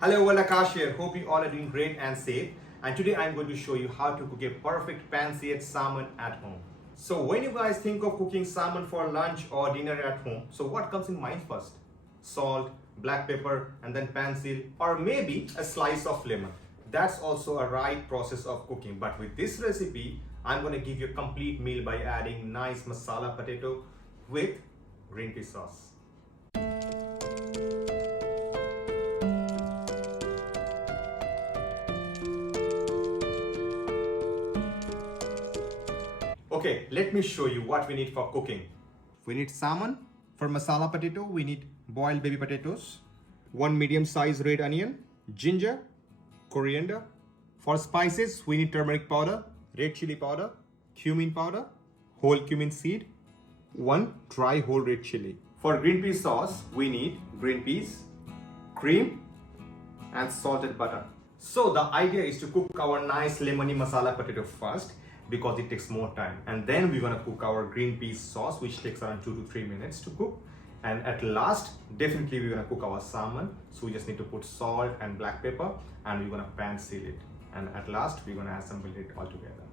Hello, well, Akash here. Hope you all are doing great and safe. And today I'm going to show you how to cook a perfect pan-seared salmon at home. So when you guys think of cooking salmon for lunch or dinner at home, so what comes in mind first? Salt, black pepper, and then pan-seared, or maybe a slice of lemon. That's also a right process of cooking. But with this recipe, I'm going to give you a complete meal by adding nice masala potato with green pea sauce. Okay, let me show you what we need for cooking. We need salmon. For masala potato, we need boiled baby potatoes, one medium-sized red onion, ginger, coriander. For spices, we need turmeric powder, red chili powder, cumin powder, whole cumin seed, one dry whole red chili. For green pea sauce, we need green peas, cream, and salted butter. So the idea is to cook our nice lemony masala potato first because it takes more time, and then we're gonna cook our green pea sauce, which takes around 2 to 3 minutes to cook. And at last, definitely we're gonna cook our salmon. So we just need to put salt and black pepper, and we're gonna pan seal it. And at last, we're gonna assemble it all together.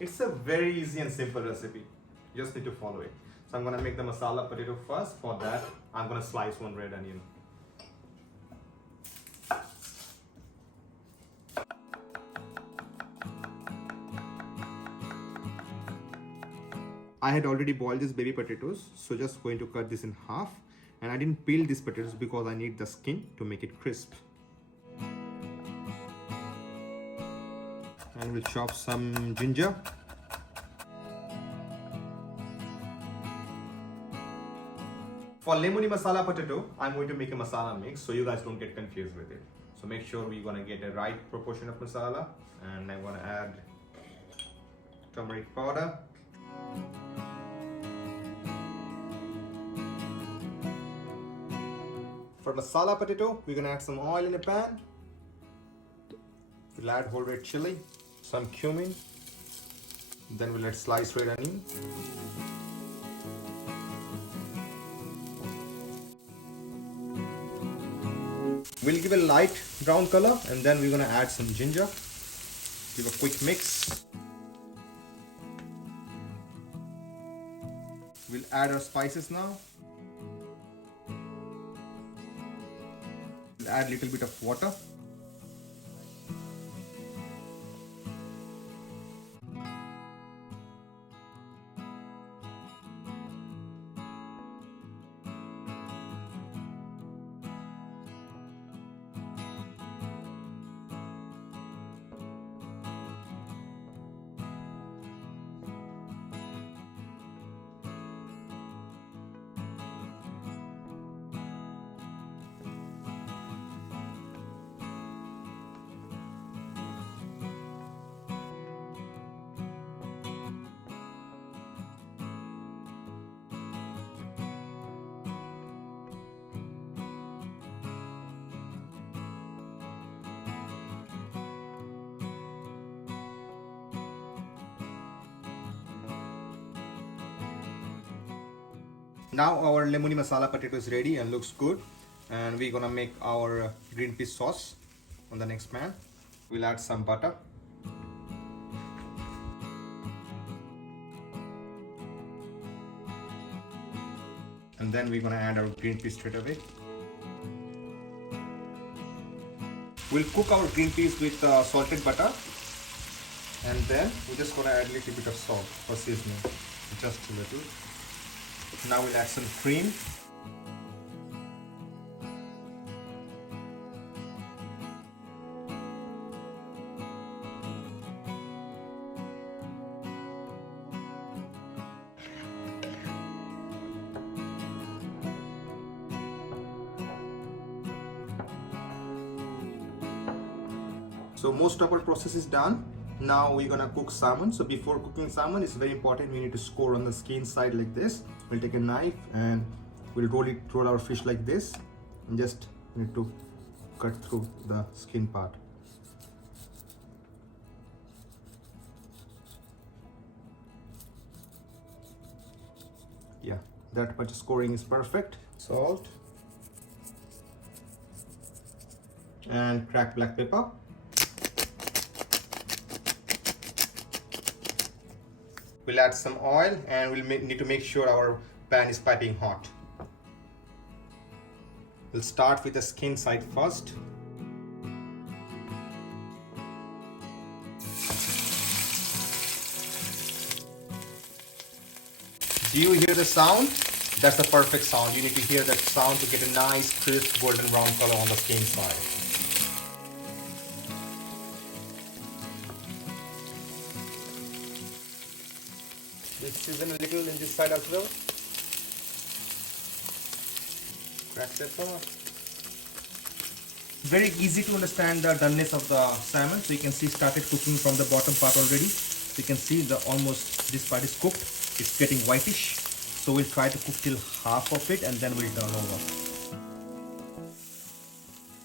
It's a very easy and simple recipe. You just need to follow it. So I'm gonna make the masala potato first. For that, I'm gonna slice one red onion. I had already boiled these baby potatoes, so just going to cut this in half. And I didn't peel these potatoes because I need the skin to make it crisp. And we'll chop some ginger. For lemony masala potato, I'm going to make a masala mix so you guys don't get confused with it. So make sure we're gonna get the right proportion of masala. And I'm gonna add turmeric powder, for masala potato, we're gonna add some oil in a pan. We'll add whole red chili, some cumin, then we'll add sliced red onion. We'll give a light brown color, and then we're gonna add some ginger. Give a quick mix. We'll add our spices now. We'll add a little bit of water. Now our lemony masala potato is ready and looks good, and we're gonna make our green pea sauce on the next pan. We'll add some butter, and then we're gonna add our green peas straight away. We'll cook our green peas with salted butter, and then we're just gonna add a little bit of salt for seasoning, just a little. Now we'll add some cream. So most of our process is done. Now we're gonna cook salmon. So before cooking salmon, it's very important we need to score on the skin side like this. We'll take a knife and we'll roll our fish like this, and just need to cut through the skin part. Yeah, that much scoring is perfect. Salt, and cracked black pepper. We'll add some oil and we'll need to make sure our pan is piping hot. We'll start with the skin side first. Do you hear the sound? That's the perfect sound. You need to hear that sound to get a nice crisp golden brown color on the skin side. We'll season a little in this side as well. Cracked pepper. Very easy to understand the doneness of the salmon. So you can see started cooking from the bottom part already. So you can see the almost this part is cooked. It's getting whitish. So we'll try to cook till half of it and then we'll turn over.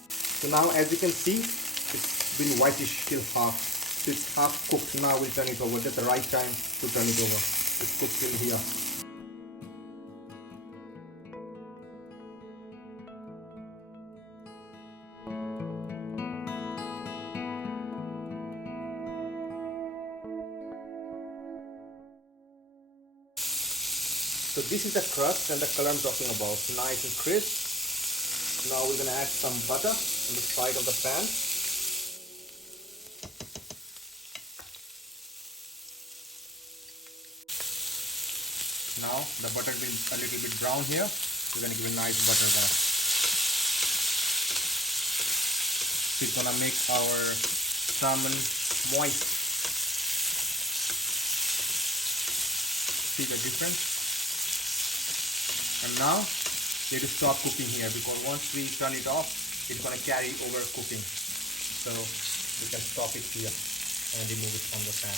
So now as you can see, it's been whitish till half. So it's half cooked. Now we'll turn it over. That's the right time to turn it over. It's cooked till here. So this is the crust and the color I'm talking about. Nice and crisp. Now we're going to add some butter on the side of the pan. Now the butter will be a little bit brown here. We're going to give a nice butter bath. So it's going to make our salmon moist. See the difference? And now we have to stop cooking here because once we turn it off, it's going to carry over cooking. So we can stop it here and remove it from the pan.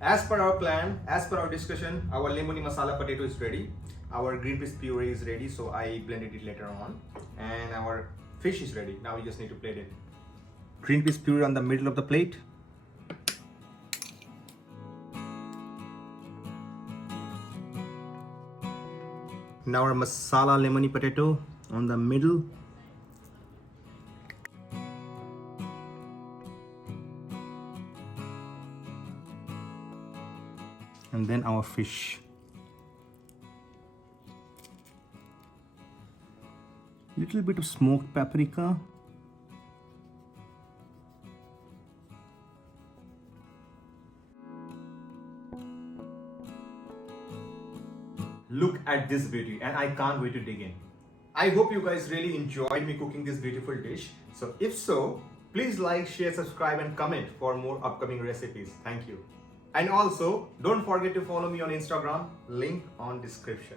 As per our plan, as per our discussion, our lemony masala potato is ready. Our green peas puree is ready, so I blended it later on. And our fish is ready. Now we just need to plate it. Green peas puree on the middle of the plate. Now our masala lemony potato on the middle. And then our fish. Little bit of smoked paprika. Look at this beauty and I can't wait to dig in. I hope you guys really enjoyed me cooking this beautiful dish. So if so, please like, share, subscribe and comment for more upcoming recipes. Thank you. And also don't forget to follow me on Instagram, link on description.